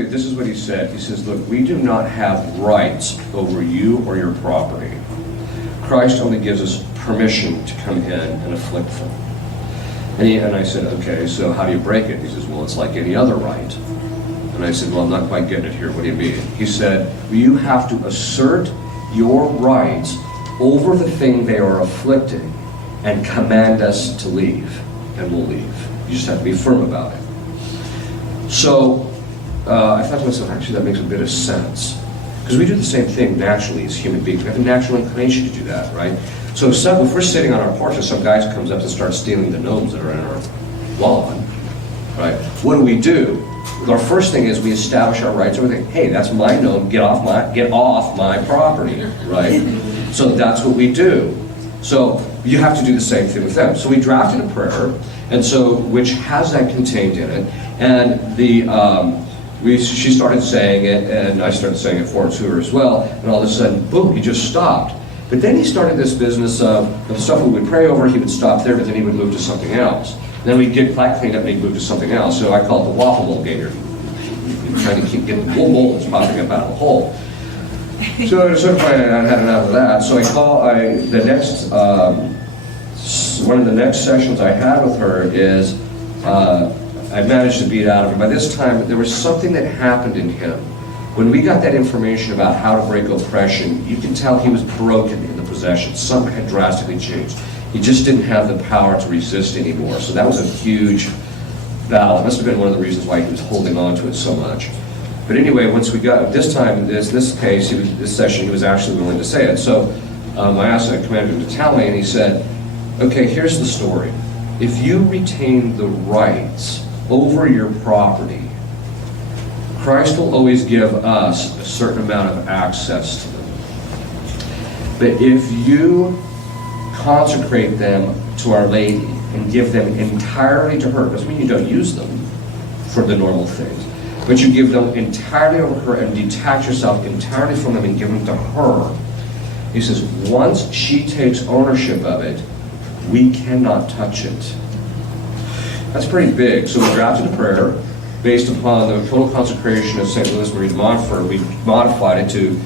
basically, this is what he said. He says, look, we do not have rights over you or your property. Christ only gives us permission to come in and afflict them. And I said, okay, so how do you break it? He says, well, it's like any other right. And I said, well, I'm not quite getting it here. What do you mean? He said, you have to assert your rights over the thing they are afflicting and command us to leave, and we'll leave. You just have to be firm about it. So I thought to myself, actually, that makes a bit of sense. Because we do the same thing naturally as human beings. We have a natural inclination to do that, right? So if we're sitting on our porch and some guy comes up and starts stealing the gnomes that are in our lawn, right? What do? Our first thing is we establish our rights. Everything. Hey, that's my gnome. Get off my property, right? So that's what we do. So you have to do the same thing with them. So we drafted a prayer, and so which has that contained in it, and she started saying it, and I started saying it for her as well, and all of a sudden, boom, he just stopped. But then he started this business of the stuff we would pray over, he would stop there, but then he would move to something else. Then we'd get that cleaned up and he'd move to something else. So I call it the waffle bowl game. You're trying to keep getting the whole bowl that's popping up out of the hole. So at a certain point, I had enough of that. So one of the next sessions I had with her is, I managed to beat out of him. By this time, there was something that happened in him. When we got that information about how to break oppression, you can tell he was broken in the possession. Something had drastically changed. He just didn't have the power to resist anymore. So that was a huge battle. It must have been one of the reasons why he was holding on to it so much. But anyway, once we got, this time, this case, this session, he was actually willing to say it. So I asked the commander to tell me, and he said, okay, here's the story. If you retain the rights over your property, Christ will always give us a certain amount of access to them. But if you consecrate them to Our Lady and give them entirely to her, doesn't mean you don't use them for the normal things, but you give them entirely over her and detach yourself entirely from them and give them to her. He says, once she takes ownership of it, we cannot touch it. That's pretty big. So we drafted a prayer based upon the total consecration of St. Louis Marie de Montfort. We modified it to